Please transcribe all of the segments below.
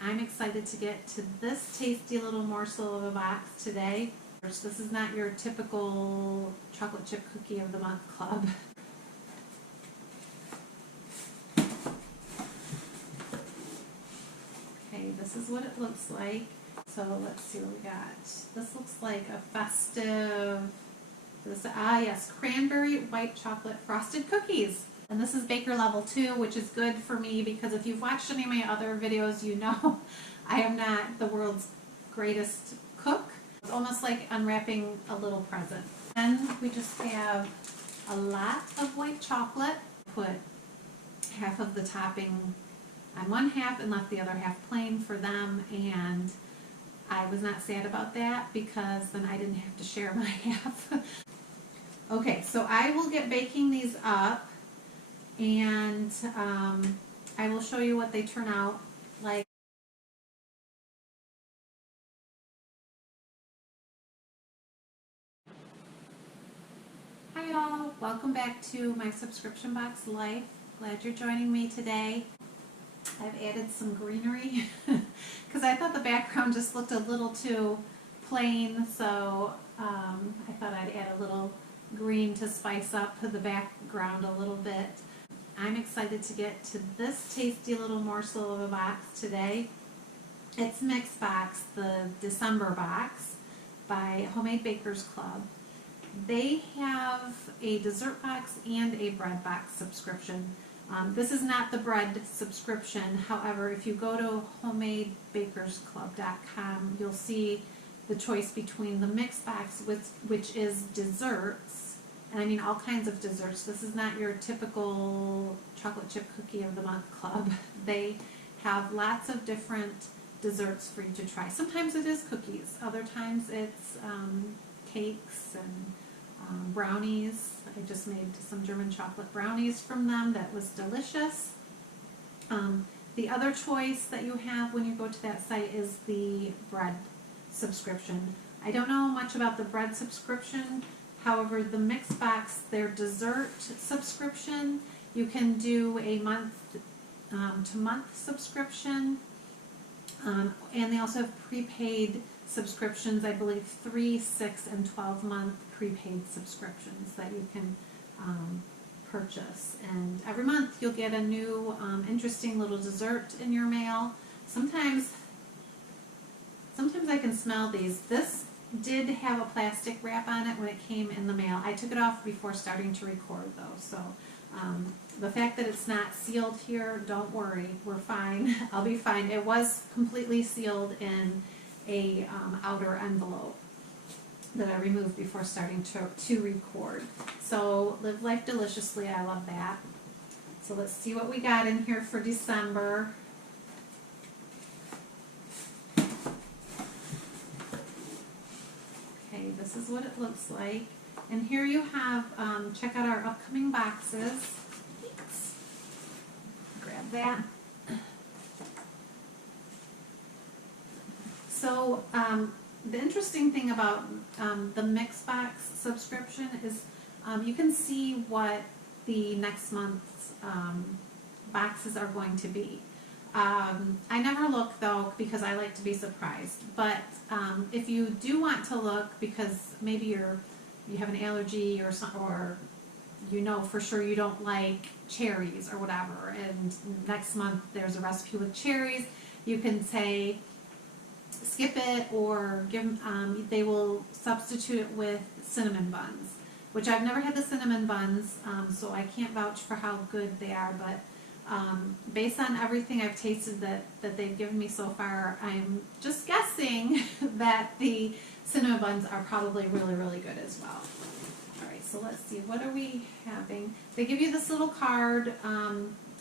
I'm excited to get to this tasty little morsel of a box today. This is not your typical chocolate chip cookie of the month club. Okay, this is what it looks like. So let's see what we got. This looks like a festive, yes, cranberry white chocolate frosted cookies. And this is baker level 2, which is good for me because if you've watched any of my other videos, you know I am not the world's greatest cook. It's almost like unwrapping a little present. Then we just have a lot of white chocolate. Put half of the topping on one half and left the other half plain for them, and I was not sad about that because then I didn't have to share my half. Okay, so I will get baking these up, and I will show you what they turn out like. Hi y'all, welcome back to my subscription box life. Glad you're joining me today. I've added some greenery because I thought the background just looked a little too plain, so I thought I'd add a little green to spice up the background a little bit. I'm excited to get to this tasty little morsel of a box today. It's Mix Box, the December box by Homemade Bakers Club. They have a dessert box and a bread box subscription. This is not the bread subscription. However, if you go to homemadebakersclub.com, you'll see the choice between the mix box, which is desserts, and I mean all kinds of desserts. This is not your typical chocolate chip cookie of the month club. They have lots of different desserts for you to try. Sometimes it is cookies. Other times it's cakes and brownies. I just made some German chocolate brownies from them. That was delicious. The other choice that you have when you go to that site is the bread subscription. I don't know much about the bread subscription. However, the Mix Box, their dessert subscription, you can do a month-to-month subscription. And they also have prepaid subscriptions, I believe 3, 6, and 12-month prepaid subscriptions that you can purchase. And every month you'll get a new interesting little dessert in your mail. Sometimes I can smell these. This did have a plastic wrap on it when it came in the mail. I took it off before starting to record though, so the fact that it's not sealed here, don't worry, we're fine. I'll be fine. It was completely sealed in a outer envelope that I removed before starting to record. So live life deliciously, I love that. So let's see what we got in here for December. Okay, this is what it looks like. And here you have, check out our upcoming boxes. Thanks. Grab that. So the interesting thing about the Mix Box subscription is you can see what the next month's boxes are going to be. I never look though because I like to be surprised, but if you do want to look because maybe you have an allergy or you know for sure you don't like cherries or whatever, and next month there's a recipe with cherries, you can say skip it or give they will substitute it with cinnamon buns, which I've never had the cinnamon buns, so I can't vouch for how good they are, but based on everything I've tasted that they've given me so far, I'm just guessing that the cinnamon buns are probably really, really good as well. Alright, so let's see, what are we having? They give you this little card.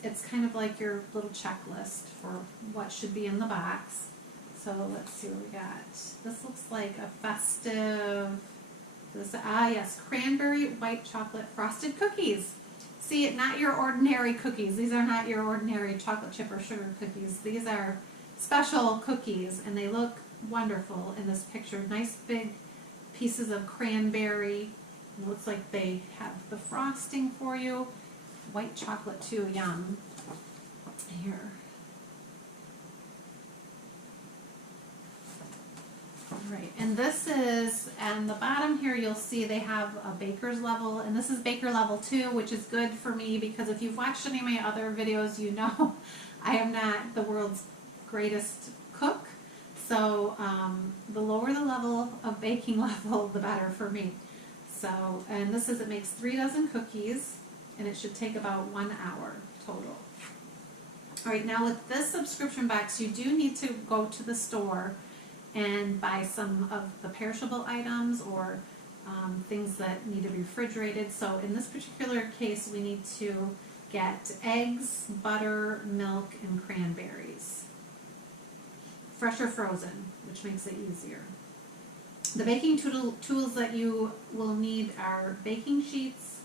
It's kind of like your little checklist for what should be in the box. So let's see what we got. This looks like a festive, yes, cranberry white chocolate frosted cookies. See, not your ordinary cookies. These are not your ordinary chocolate chip or sugar cookies. These are special cookies, and they look wonderful in this picture. Nice big pieces of cranberry. It looks like they have the frosting for you. White chocolate too, yum. Here. Right, and this is, and the bottom here you'll see they have a baker's level, and this is baker level 2, which is good for me because if you've watched any of my other videos, you know I am not the world's greatest cook. So the lower the level of baking level, the better for me. So, and this is, it makes 3 dozen cookies, and it should take about 1 hour total. All right, now with this subscription box, you do need to go to the store and buy some of the perishable items or things that need to be refrigerated. So in this particular case, we need to get eggs, butter, milk, and cranberries. Fresh or frozen, which makes it easier. The baking tools that you will need are baking sheets,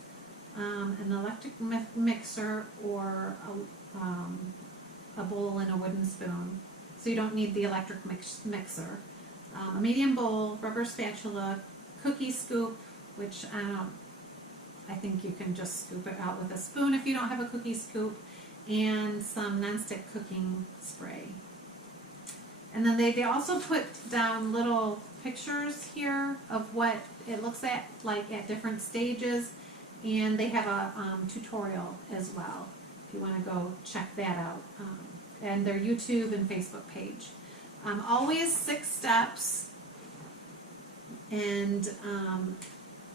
an electric mixer, or a bowl and a wooden spoon. So you don't need the electric mixer. A medium bowl, rubber spatula, cookie scoop, which I think you can just scoop it out with a spoon if you don't have a cookie scoop, and some nonstick cooking spray. And then they also put down little pictures here of what it looks like at different stages, and they have a tutorial as well if you want to go check that out. And their YouTube and Facebook page. Always 6 steps, and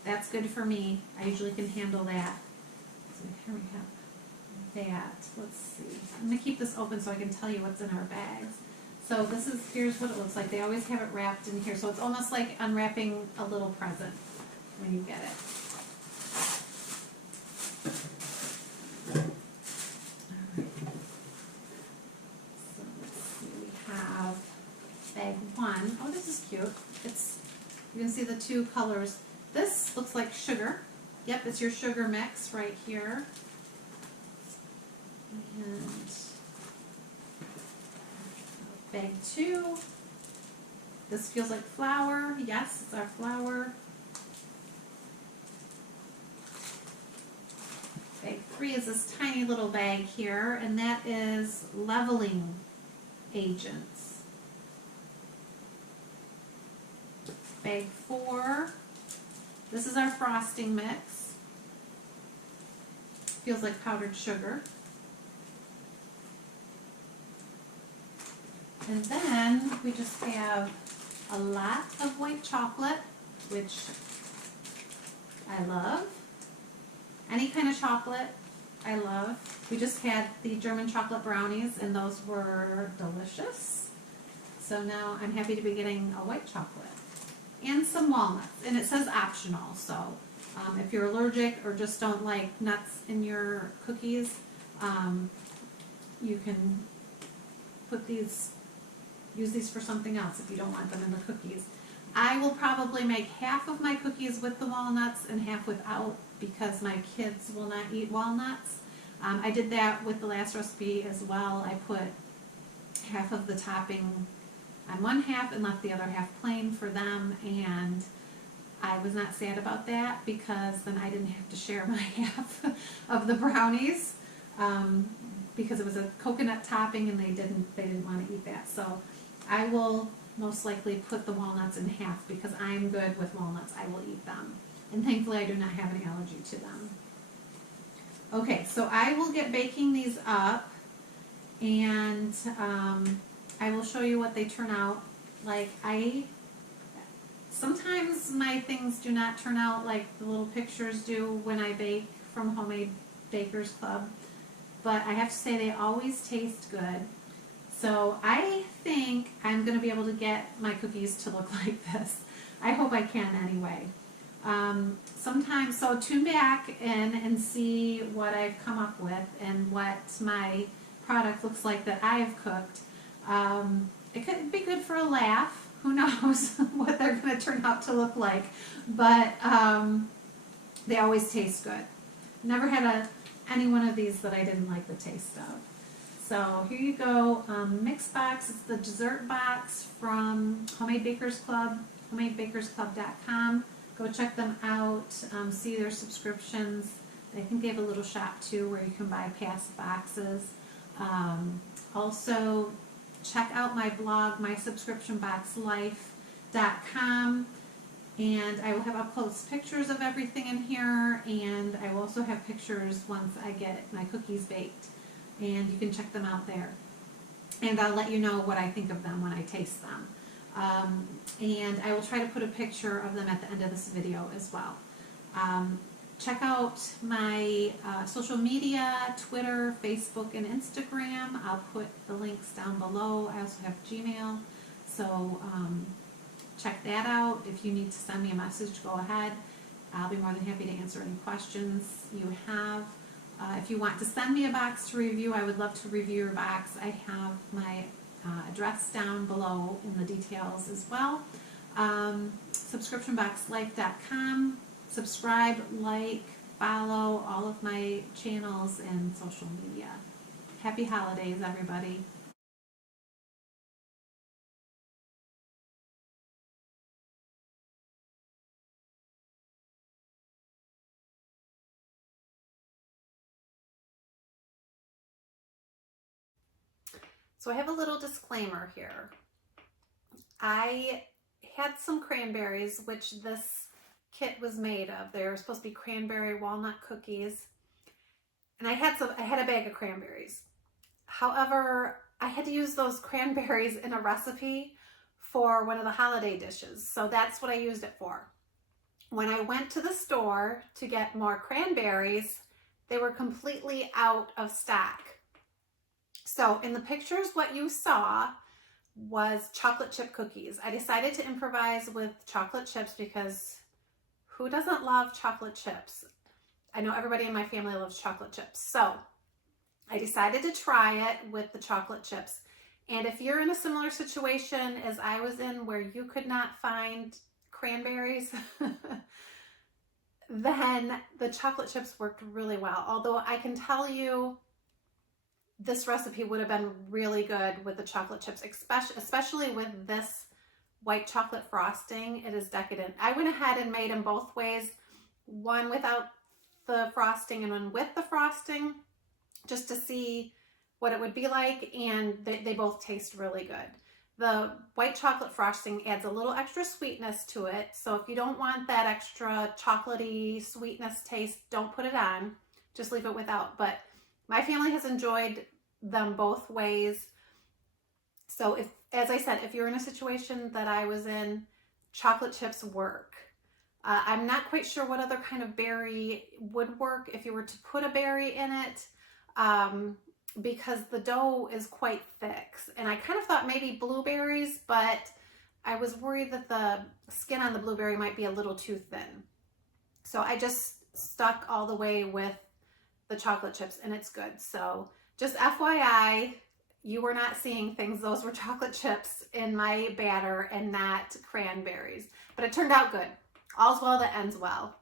that's good for me. I usually can handle that. So here we have that. Let's see. I'm going to keep this open so I can tell you what's in our bags. So this is, here's what it looks like. They always have it wrapped in here, so it's almost like unwrapping a little present when you get it. Bag 1. Oh, this is cute. It's, you can see the 2 colors. This looks like sugar. Yep, it's your sugar mix right here. And bag 2. This feels like flour. Yes, it's our flour. Bag 3 is this tiny little bag here, and that is leveling agents. Bag 4, this is our frosting mix. Feels like powdered sugar. And then we just have a lot of white chocolate, which I love. Any kind of chocolate I love. We just had the German chocolate brownies, and those were delicious. So now I'm happy to be getting a white chocolate. And some walnuts, and it says optional, so if you're allergic or just don't like nuts in your cookies, you can use these for something else if you don't want them in the cookies. I will probably make half of my cookies with the walnuts and half without because my kids will not eat walnuts. I did that with the last recipe as well. I put half of the topping on one half and left the other half plain for them, and I was not sad about that because then I didn't have to share my half of the brownies because it was a coconut topping and they didn't want to eat that. So I will most likely put the walnuts in half because I'm good with walnuts. I will eat them, and thankfully I do not have an allergy to them. Okay, so I will get baking these up, and I will show you what they turn out like. Sometimes my things do not turn out like the little pictures do when I bake from Homemade Bakers Club, but I have to say they always taste good. So I think I'm going to be able to get my cookies to look like this. I hope I can anyway. Sometimes, so tune back in and see what I've come up with and what my product looks like that I've cooked. It could be good for a laugh. Who knows what they're going to turn out to look like. But they always taste good. Never had any one of these that I didn't like the taste of. So here you go, mix box. It's the dessert box from Homemade Bakers Club, homemadebakersclub.com. Go check them out, see their subscriptions. I think they have a little shop too where you can buy past boxes. Also, check out my blog, My Subscription Box Life. and I will have up close pictures of everything in here, and I will also have pictures once I get my cookies baked, and you can check them out there. And I'll let you know what I think of them when I taste them. And I will try to put a picture of them at the end of this video as well. Check out my social media, Twitter, Facebook, and Instagram. I'll put the links down below. I also have Gmail, so check that out. If you need to send me a message, go ahead. I'll be more than happy to answer any questions you have. If you want to send me a box to review, I would love to review your box. I have my address down below in the details as well. Subscriptionboxlife.com. Subscribe, like, follow all of my channels and social media. Happy holidays, everybody. So I have a little disclaimer here. I had some cranberries, which this kit was made of. They're supposed to be cranberry walnut cookies. And I had a bag of cranberries. However, I had to use those cranberries in a recipe for one of the holiday dishes. So that's what I used it for. When I went to the store to get more cranberries, they were completely out of stock. So in the pictures, what you saw was chocolate chip cookies. I decided to improvise with chocolate chips because who doesn't love chocolate chips? I know everybody in my family loves chocolate chips. So I decided to try it with the chocolate chips. And if you're in a similar situation as I was in where you could not find cranberries, then the chocolate chips worked really well. Although I can tell you, this recipe would have been really good with the chocolate chips, especially with this white chocolate frosting. It is decadent. I went ahead and made them both ways, one without the frosting and one with the frosting, just to see what it would be like, and they both taste really good. The white chocolate frosting adds a little extra sweetness to it, so if you don't want that extra chocolatey sweetness taste, don't put it on. Just leave it without. But my family has enjoyed them both ways. So if, as I said, if you're in a situation that I was in, chocolate chips work. I'm not quite sure what other kind of berry would work if you were to put a berry in it, because the dough is quite thick. And I kind of thought maybe blueberries, but I was worried that the skin on the blueberry might be a little too thin. So I just stuck all the way with the chocolate chips, and it's good. So just FYI, you were not seeing things. Those were chocolate chips in my batter and not cranberries. But it turned out good. All's well that ends well.